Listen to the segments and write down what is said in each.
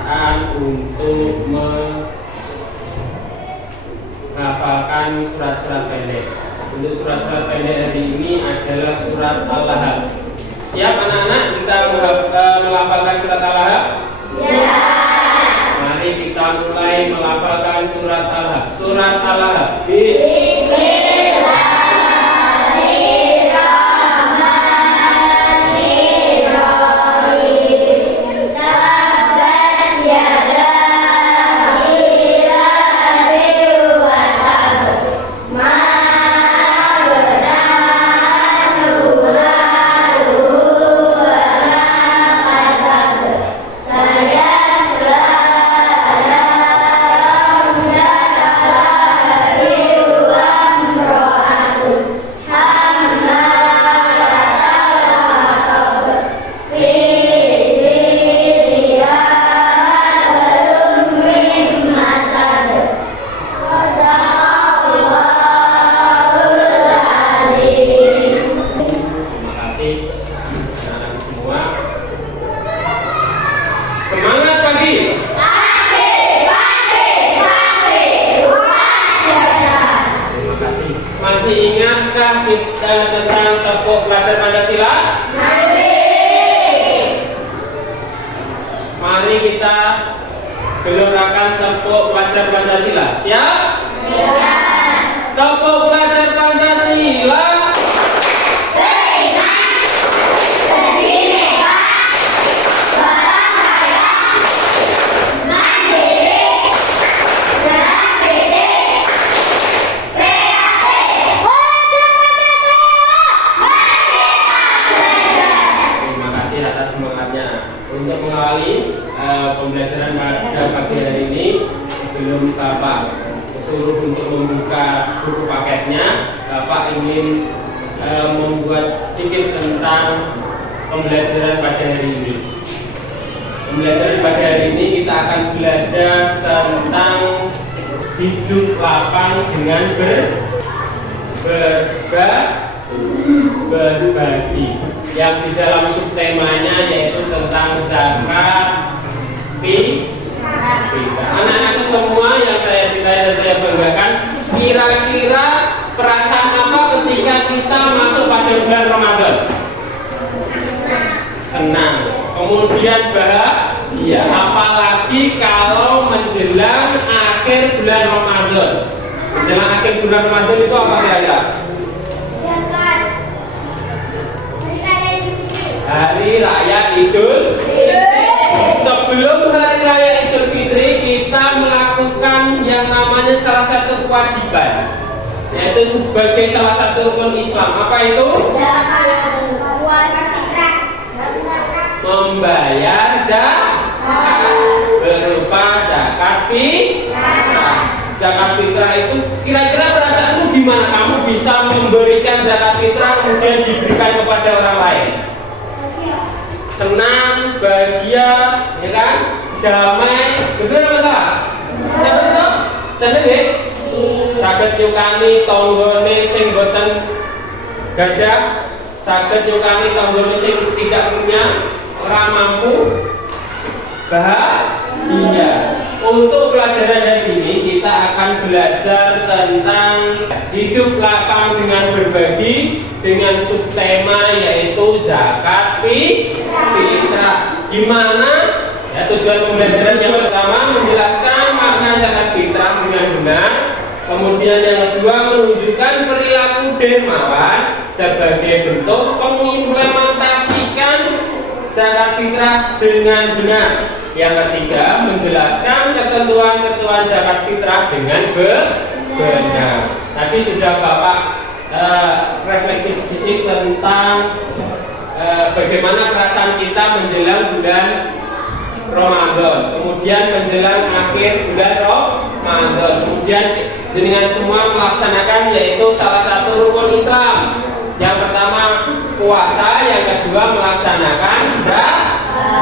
kebiasaan untuk menghafalkan surat-surat pendek. Untuk surat-surat pendek hari ini adalah surat Al-Lahab. Siap anak-anak kita melafalkan surat Al-Lahab? Siap. Mari kita mulai melafalkan surat Al-Lahab. Surat Al-Lahab. Masih ingatkah kita tentang tepuk pelajar Pancasila? Masih. Mari kita gelorakan tepuk pelajar Pancasila. Siap? Siap. Tepuk pelajar Pancasila. Untuk mengawali pembelajaran pada pagi hari ini, sebelum Bapak suruh untuk membuka buku paketnya, Bapak ingin membuat sedikit tentang pembelajaran pada hari ini. Pembelajaran pada hari ini kita akan belajar tentang hidup lapang dengan berbagi, yang di dalam subtemanya yaitu tentang zakat fitrah. Anak-anakku semua yang saya cintai dan saya banggakan, kira-kira perasaan apa ketika kita masuk pada bulan Ramadan? Senang. Kemudian bahagia, apalagi kalau menjelang akhir bulan Ramadan. Menjelang akhir bulan Ramadan itu apa kira-kira? Hari Raya Idul Fitri. Sebelum Hari Raya Idul Fitri, kita melakukan yang namanya salah satu kewajiban, yaitu sebagai salah satu rukun Islam. Apa itu? Membayar zakat berupa zakat fitrah. Zakat fitrah itu kira-kira perasaanmu gimana? Kamu bisa memberikan zakat fitrah kemudian diberikan kepada orang lain. Senang, bahagia, ya kan? Damai, betul apa salah? Siapa itu? Seneng ya? Saged nyukani tonggone sing boten gadah, saged nyukani tonggone sing tidak punya, ora mampu, bahagia. Untuk pelajaran hari ini kita akan belajar tentang hidup lapang dengan berbagi dengan subtema yaitu zakat fitrah. Gimana? Ya, tujuan pembelajaran yang pertama menjelaskan makna zakat fitrah dengan benar. Kemudian yang kedua menunjukkan perilaku dermawan sebagai bentuk mengimplementasikan zakat fitrah dengan benar. Yang ketiga menjelaskan ketentuan-ketentuan zakat fitrah dengan benar. Tadi sudah Bapak refleksi sedikit tentang bagaimana perasaan kita menjelang bulan Ramadan, kemudian menjelang akhir bulan Ramadan, kemudian jenengan semua melaksanakan yaitu salah satu rukun Islam. Yang pertama puasa, yang kedua melaksanakan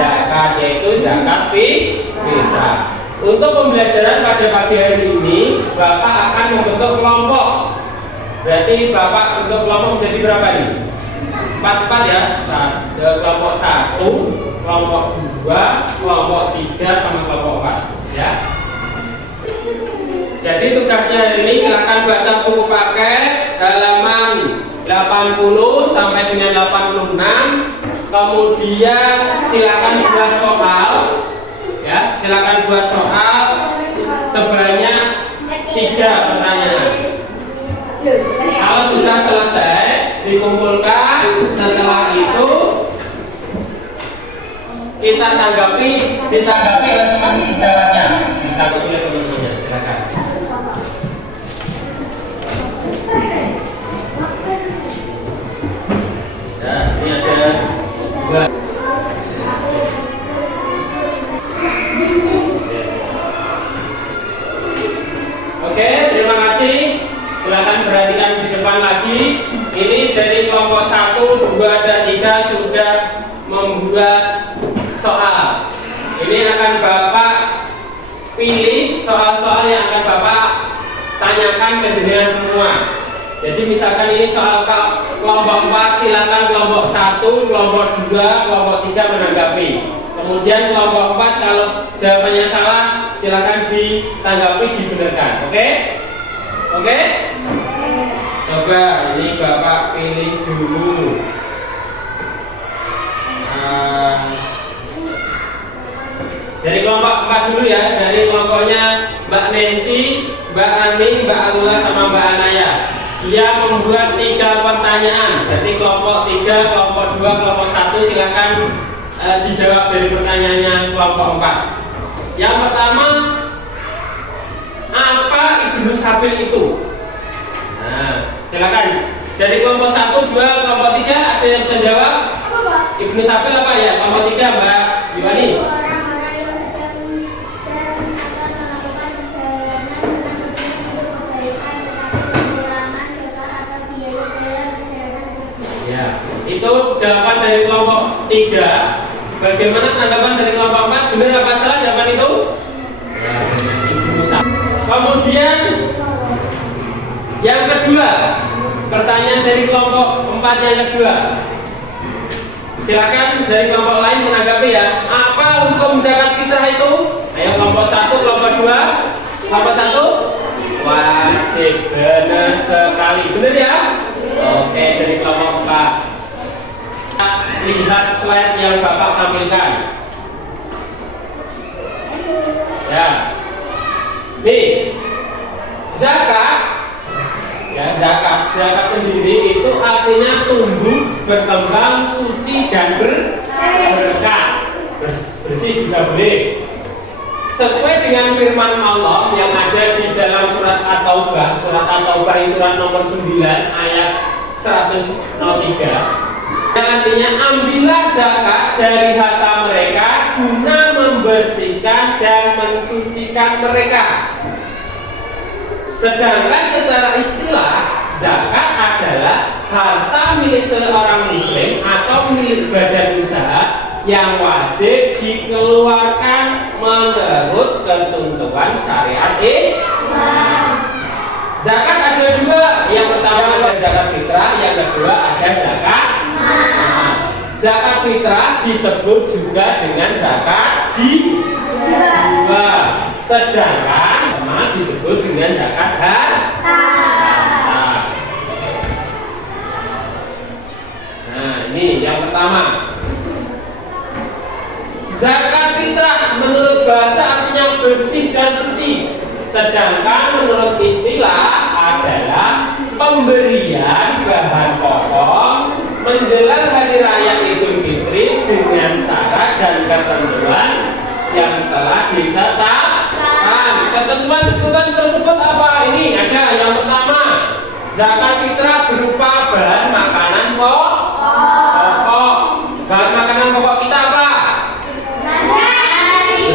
zakat yaitu zakat fitrah. Untuk pembelajaran pada pagi hari ini, Bapak akan membentuk kelompok. Berarti Bapak untuk kelompok menjadi berapa nih? 4 ya. Kelompok 1, kelompok 2, kelompok 3, sama Jadi tugasnya hari ini silakan baca buku paket halaman 80 sampai dengan 86. Kemudian silakan buat soal, ya, silakan buat soal sebanyak 3 pertanyaan. Kalau sudah selesai dikumpulkan, setelah itu kita ditanggapi oleh teman sejawatnya. Ditanggapi oleh teman-temannya, silakan. Ya, ini ada 2. Oke, terima kasih. Silakan perhatikan di depan lagi. Ini dari kelompok 1, 2, dan 3 sudah membuat soal. Ini akan Bapak pilih soal-soal yang akan Bapak tanyakan ke jenengan semua. Jadi misalkan ini soal kelompok 4, silakan kelompok 1, kelompok 2, kelompok 3 menanggapi. Kemudian kelompok 4 kalau jawabannya salah, silakan ditanggapi, dibenarkan. Oke? Oke? Coba ini Bapak pilih dulu. Dari kelompok 4 dulu ya, dari kelompoknya Mbak Nancy, Mbak Aning, Mbak Alula, sama Mbak Anaya. Dia membuat 3 pertanyaan. Jadi kelompok 3, kelompok 2, kelompok 1 silakan dijawab dari pertanyaannya kelompok 4. Yang pertama, apa Ibnu Sabil itu? Nah, silakan. Dari kelompok 1, 2, kelompok 3 ada yang bisa jawab? Ibnu Sabil apa ya? Kelompok 3 Mbak Yuwani. Ya, itu jawaban dari kelompok 3. Bagaimana tanggapan dari kelompok 4? Benar apa salah jawaban itu? Ya, kemudian yang kedua, pertanyaan dari kelompok 4 yang kedua. Silakan dari kelompok lain menanggapi ya. Apa hukum zakat fitrah itu? Ayo kelompok 1, kelompok 2. Kelompok 1 wajib, benar sekali. Benar ya? Oke, dari kelompok 4. Lihat slide yang Bapak tampilkan. Ya. Nih. Zakat. Ya, zakat sendiri itu artinya tumbuh, berkembang, suci dan berkah. Bersih juga boleh. Sesuai dengan firman Allah yang ada di dalam surat At-Taubah, surat nomor 9 ayat 103. Yang artinya ambillah zakat dari harta mereka guna membersihkan dan mensucikan mereka. Sedangkan secara istilah zakat adalah harta milik seorang muslim atau milik badan usaha yang wajib dikeluarkan menurut ketentuan syariat Islam. Zakat ada 2. Yang pertama ada zakat fitrah, yang kedua ada zakat. Zakat fitrah disebut juga dengan zakat jiwa. Sedangkan disebut dengan zakat harta. Nah, ini yang pertama. Zakat fitrah menurut bahasa artinya bersih dan suci. Sedangkan menurut istilah adalah pemberian bahan pokok menjelang hari raya Idul Fitri dengan syarat dan ketentuan yang telah ditetapkan. Ketentuan tersebut apa? Ini ada yang pertama, zakat fitrah berupa bahan makanan pokok. Bahan makanan pokok kita apa?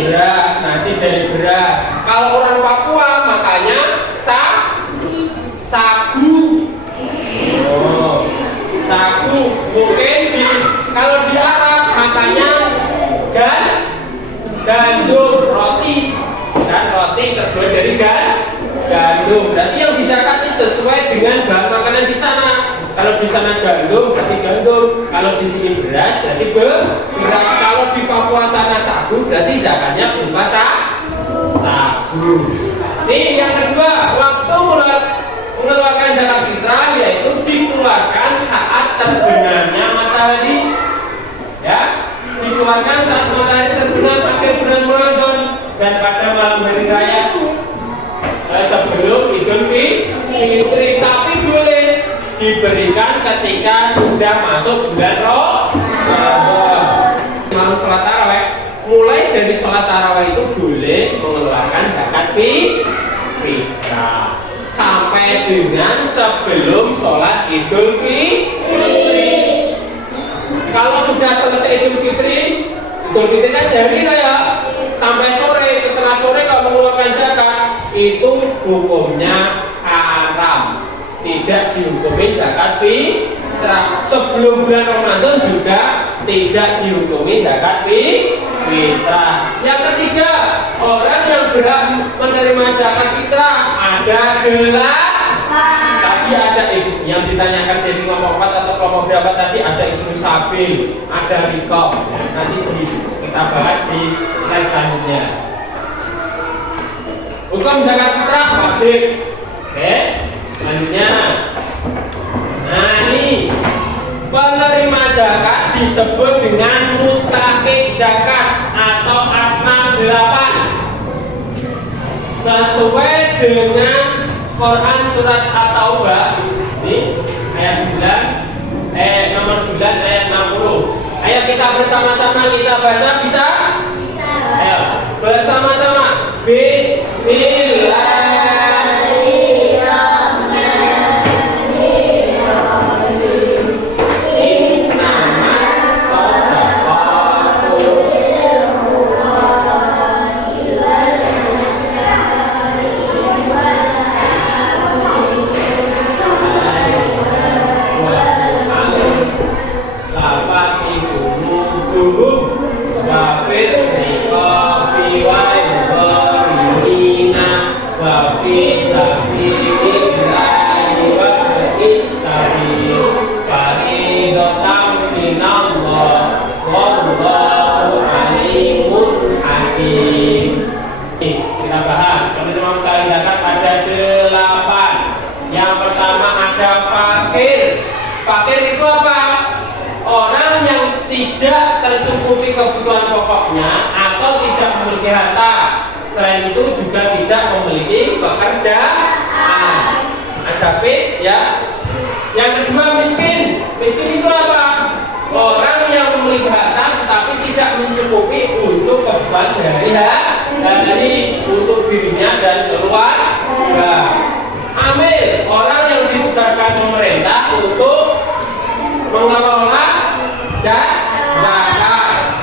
Beras, nasi dari beras. Kalau orang Papua makanya sagu. Oh, sagu. Mungkin kalau di Arab makanya gandum, roti. Dan roti terbuat dari gandum. Berarti yang disakati sesuai dengan bahan makanan di sana. Kalau di sana gandum berarti gandum. Kalau di sini beras berarti beras. Kalau di Papua sana sagu berarti zakatnya berupa sagu. Nih yang kedua, waktu mengeluarkan zakat fitrah yaitu dikeluarkan saat terbenamnya matahari. Ya, dikeluarkan saat matahari terbenam akhir bulan Ramadan dan pada malam hari raya sebelum Idul Fitri, tapi boleh diberikan ketika sudah masuk bulan Ramadan. Malam sholat tarawih, mulai dari sholat tarawih itu boleh mengeluarkan zakat fitrah sampai dengan sebelum sholat Idul Fitri. Kalau sudah selesai Idul Fitri kan sehari ya, sampai sore. Setelah sore kalau mengeluarkan zakat itu hukumnya haram, tidak dihukumi zakat fitrah. Sebelum bulan Ramadan juga tidak dihukumi zakat fitrah. Yang ketiga, orang yang berhak menerima zakat fitrah ada 8. Tadi ada yang ditanyakan dari kelompok 4 atau kelompok berapa tadi, ada Ibnu Sabil, ada Rikob. Nanti kita bahas di slide selanjutnya. Hukum zakat fitrah wajib. Oke, selanjutnya. Nah ini penerima zakat disebut dengan mustahik zakat atau asnaf 8 sesuai dengan Quran surat At-Taubah ini ayat 9 nomor 9 ayat 60. Ayo kita bersama-sama kita baca, bisa? Ayo bersama-sama. Bismillah. Kita bahas, teman-teman sekalian, zakat ada 8. Yang pertama ada fakir. Fakir itu apa? Orang yang tidak tercukupi kebutuhan pokoknya atau tidak memiliki harta. Selain itu juga tidak memiliki pekerjaan. Asabis ya. Yang kedua miskin. Miskin itu apa? Orang yang memiliki harta tetapi tidak mencukupi untuk kebutuhan sehari-hari, untuk dirinya dan keluarga. Amil, orang yang ditugaskan pemerintah untuk mengelola zakat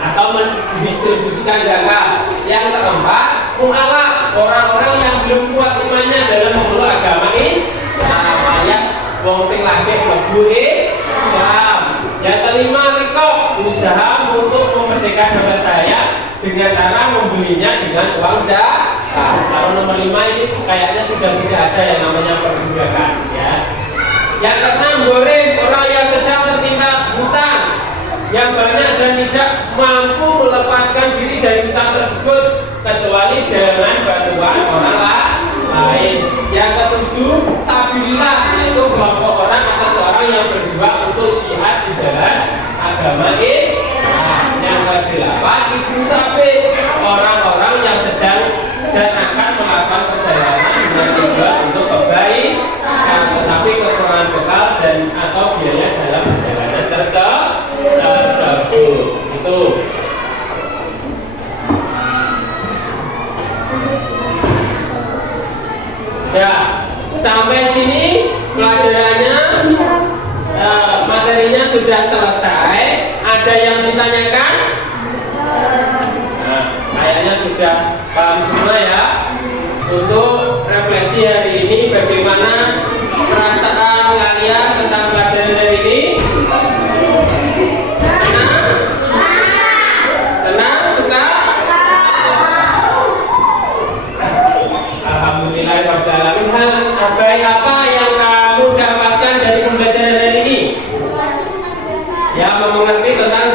atau mendistribusikan zakat. Yang keempat, mu'alaf, orang-orang yang belum kuat imannya dalam memeluk agama Islam, ya wong sing lagi mlebu Islam. Yang kelima, rikob, usaha untuk memerdekakan hamba saya dengan cara membelinya dengan uang zakat. Kalau nomor 5 ini kayaknya sudah tidak ada yang namanya perbudakan, ya. Yang keenam, goreng, orang yang sedang tertimpa hutang yang banyak dan tidak mampu melepaskan diri dari hutang tersebut kecuali dengan bantuan orang lain. Yang ketujuh, sabilillah, yaitu kelompok orang atau seorang yang berjuang untuk jihad di jalan agama Islam. Yang kedelapan, ibu sabil, orang-orang yang sedang dan akan melakukan perjalanan dengan tujuan untuk kebaikan tetapi kekurangan bekal dan atau biaya dalam perjalanan tersebut. Itu. Ya, sampai sini pelajarannya, materinya sudah selesai. Ada yang ditanyakan? Nah, kayaknya sudah paham semua ya. Untuk refleksi hari ini, bagaimana perasaan kalian tentang pelajaran hari ini? Senang? Senang? Suka? Alhamdulillah. Hal baik apa yang kamu dapatkan dari pembelajaran hari ini? Ya, mengerti tentang